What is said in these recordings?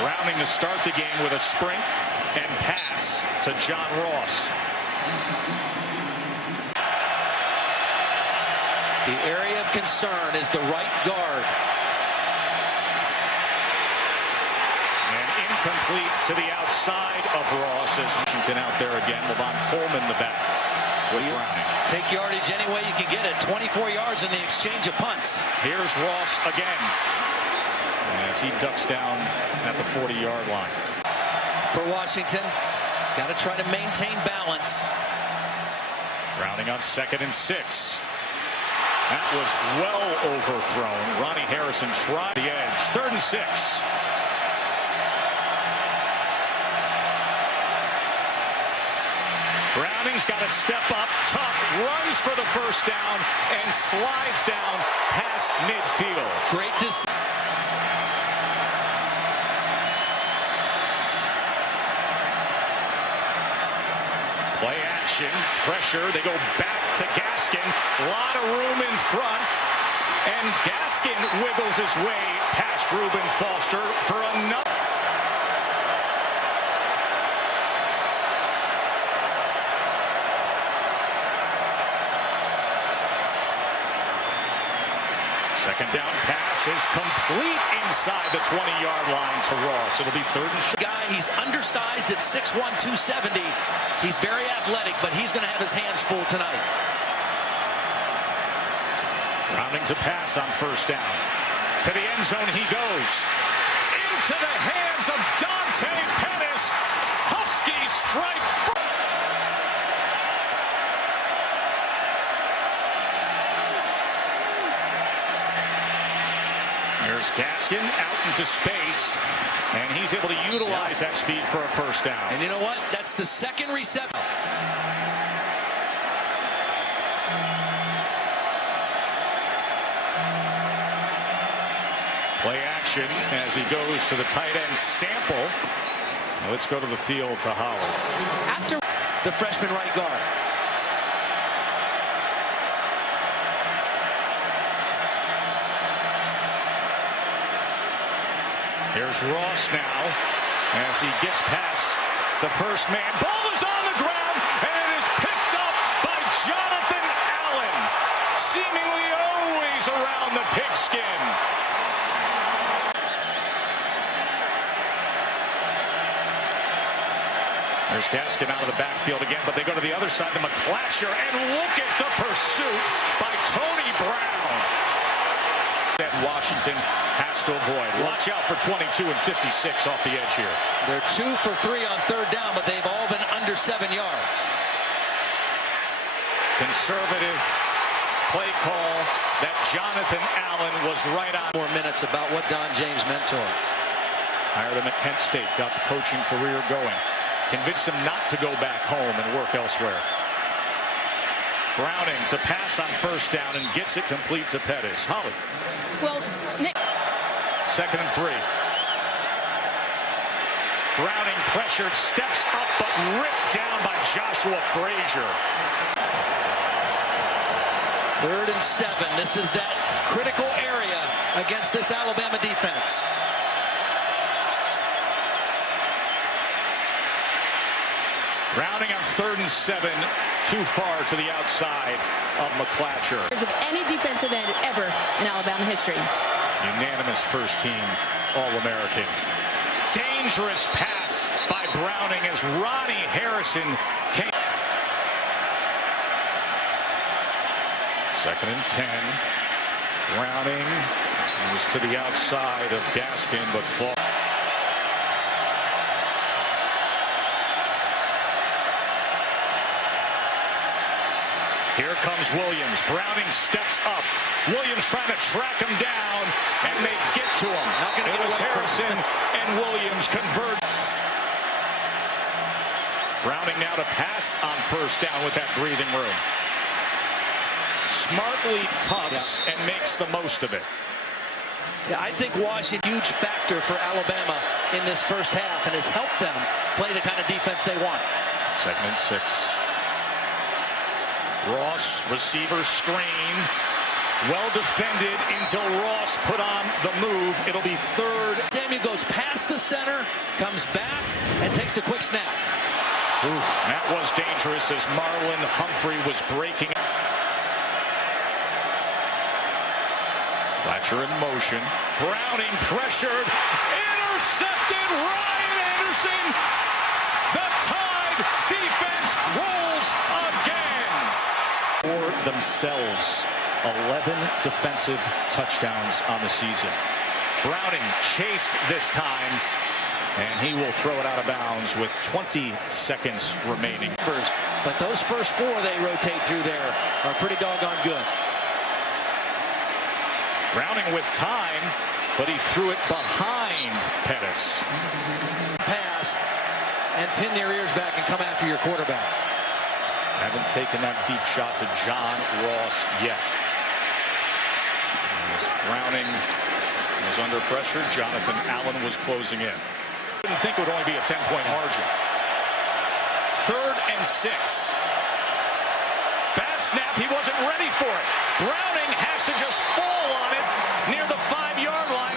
Browning to start the game with a sprint and pass to John Ross. The area of concern is the right guard. And incomplete to the outside of Ross as Washington out there again. Levon Coleman the back with Browning. Take yardage any way you can get it. 24 yards in the exchange of punts. Here's Ross again as he ducks down at the 40-yard line. For Washington, got to try to maintain balance. Browning on 2nd and 6. That was well overthrown. Ronnie Harrison tried the edge. 3rd and 6. Browning's got to step up, tough, runs for the first down, and slides down past midfield. Great decision. Play action, pressure, they go back to Gaskin. A lot of room in front, and Gaskin wiggles his way past Reuben Foster for another. Second down pass is complete inside the 20-yard line to Ross. It'll be 3rd and short. Guy, he's undersized at 6'1", 270. He's very athletic, but he's going to have his hands full tonight. Browning to pass on 1st down. To the end zone he goes. Into the hands of Dante Pettis. Husky strike. There's Gaskin out into space, and he's able to utilize that speed for a 1st down. And you know what? That's the 2nd reception. Play action as he goes to the tight end Sample. Now let's go to the field to Howard. After the freshman right guard. Here's Ross now as he gets past the first man. Ball is on the ground, and it is picked up by Jonathan Allen, seemingly always around the pigskin. There's Gaskin out of the backfield again, but they go to the other side to McClatcher, and look at the pursuit by Tony Brown. That Washington has to avoid. Watch out for 22 and 56 off the edge here. They're 2 for 3 on 3rd down, but they've all been under 7 yards. Conservative play call that Jonathan Allen was right on. More minutes about what Don James meant to him. Hired him at Kent State, got the coaching career going. Convinced him not to go back home and work elsewhere. Browning to pass on 1st down and gets it complete to Pettis. Holly. Well, Nick. 2nd and 3. Browning pressured, steps up, but ripped down by Joshua Frazier. 3rd and 7. This is that critical area against this Alabama defense. Browning on 3rd and 7, too far to the outside of McClatcher. Of any defensive end ever in Alabama history. Unanimous first-team All-American. Dangerous pass by Browning as Ronnie Harrison came. 2nd and 10. Browning was to the outside of Gaskin, but fall. Here comes Williams. Browning steps up. Williams trying to track him down, and they get to him. It was Harrison, and Williams converts. Browning now to pass on 1st down with that breathing room. Smartly tucks and makes the most of it. Yeah, I think Washington, huge factor for Alabama in this first half, and has helped them play the kind of defense they want. 2nd and 6. Ross, receiver screen. Well defended until Ross put on the move. It'll be third. Samuel goes past the center, comes back, and takes a quick snap. Ooh, that was dangerous as Marlon Humphrey was breaking. Fletcher in motion. Browning pressured. Intercepted. Ryan Anderson. The Tide defense rolls again. For themselves, 11 defensive touchdowns on the season. Browning chased this time, and he will throw it out of bounds with 20 seconds remaining. But those first four they rotate through there are pretty doggone good. Browning with time, but he threw it behind Pettis. Pass and pin their ears back and come after your quarterback. Haven't taken that deep shot to John Ross yet. As Browning was under pressure, Jonathan Allen was closing in. Didn't think it would only be a 10-point margin. 3rd and 6. Bad snap, he wasn't ready for it. Browning has to just fall on it near the 5-yard line.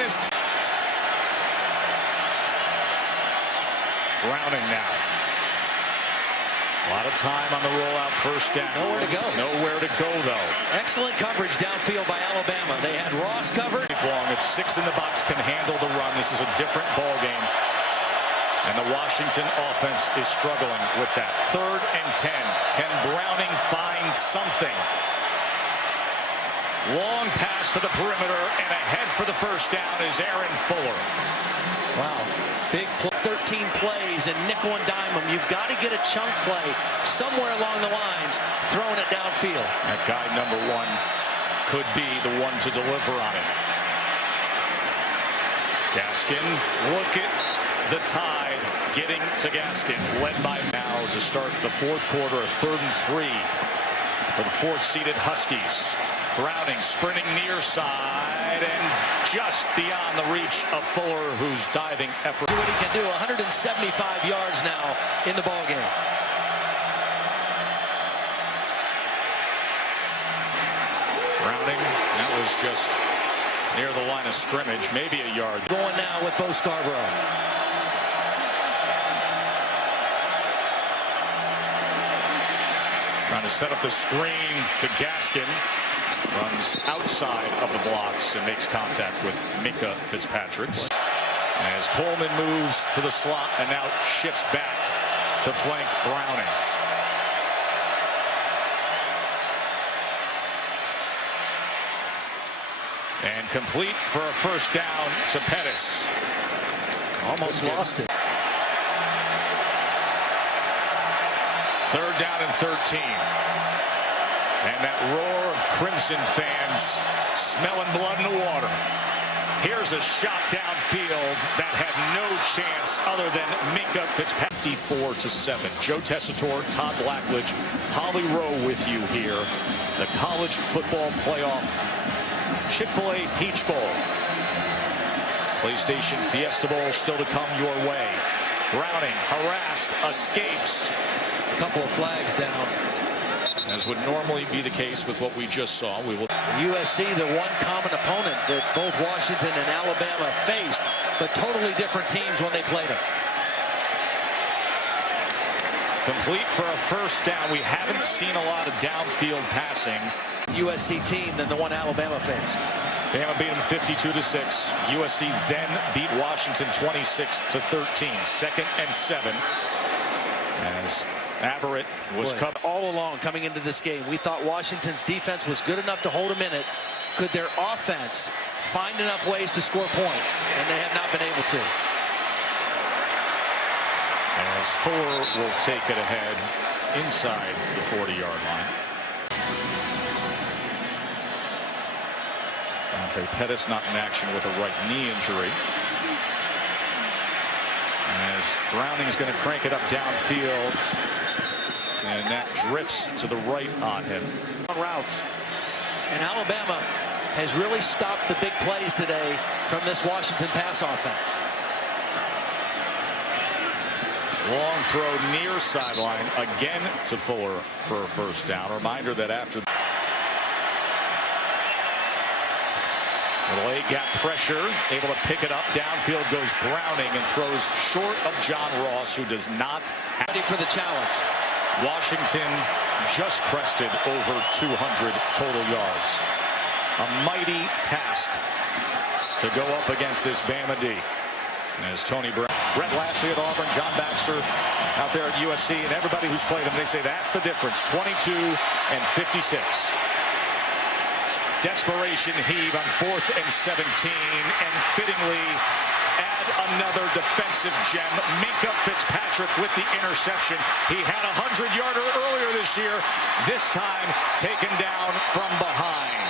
Browning now. A lot of time on the rollout first down. Nowhere to go. Nowhere to go, though. Excellent coverage downfield by Alabama. They had Ross covered. Long at 6 in the box, can handle the run. This is a different ball game. And the Washington offense is struggling with that. 3rd and 10. Can Browning find something? Long pass to the perimeter, and ahead for the first down is Aaron Fuller. Wow. Big 13 plays and nickel and dime them. You've got to get a chunk play somewhere along the lines, throwing it downfield. That guy number 1 could be the one to deliver on it. Gaskin, look at the Tide getting to Gaskin, led by now to start the 4th quarter, a 3rd and 3 for the 4th-seeded Huskies. Browning sprinting near side and just beyond the reach of Fuller, who's diving effort. Do what he can do. 175 yards now in the ball game. Browning, that was just near the line of scrimmage, maybe a yard. Going now with Bo Scarborough. Trying to set up the screen to Gaskin. Runs outside of the blocks and makes contact with Minkah Fitzpatrick. As Coleman moves to the slot and now shifts back to flank Browning. And complete for a first down to Pettis. Almost lost it. 3rd down and 13. And that roar of Crimson fans smelling blood in the water. Here's a shot downfield that had no chance other than Minkah Fitzpatrick. 54-7. Joe Tessitore, Todd Blackledge, Holly Rowe with you here. The College Football Playoff Chick-fil-A Peach Bowl. PlayStation Fiesta Bowl still to come your way. Browning harassed, escapes. A couple of flags down. As would normally be the case with what we just saw. We will. USC, the one common opponent that both Washington and Alabama faced, but totally different teams when they played them. Complete for a first down. We haven't seen a lot of downfield passing. USC team than the one Alabama faced. Bama beat them 52-6. USC then beat Washington 26-13. 2nd and 7. As Averett was cut all along coming into this game. We thought Washington's defense was good enough to hold them in it. Could their offense find enough ways to score points? And they have not been able to. As Fuller will take it ahead inside the 40-yard line. Dante Pettis not in action with a right knee injury. As Browning is going to crank it up downfield, and that drifts to the right on him. Routes. And Alabama has really stopped the big plays today from this Washington pass offense. Long throw near sideline again to Fuller for a first down. Reminder that after They got pressure, able to pick it up. Downfield goes Browning and throws short of John Ross, who does not have Ready for the challenge. Washington just crested over 200 total yards. A mighty task to go up against this Bama D. As Tony Brown, Brett Lashley at Auburn, John Baxter out there at USC, and everybody who's played him, they say that's the difference. 22 and 56. Desperation heave on 4th and 17, and fittingly add another defensive gem. Minkah Fitzpatrick with the interception. He had a 100-yarder earlier this year, this time taken down from behind.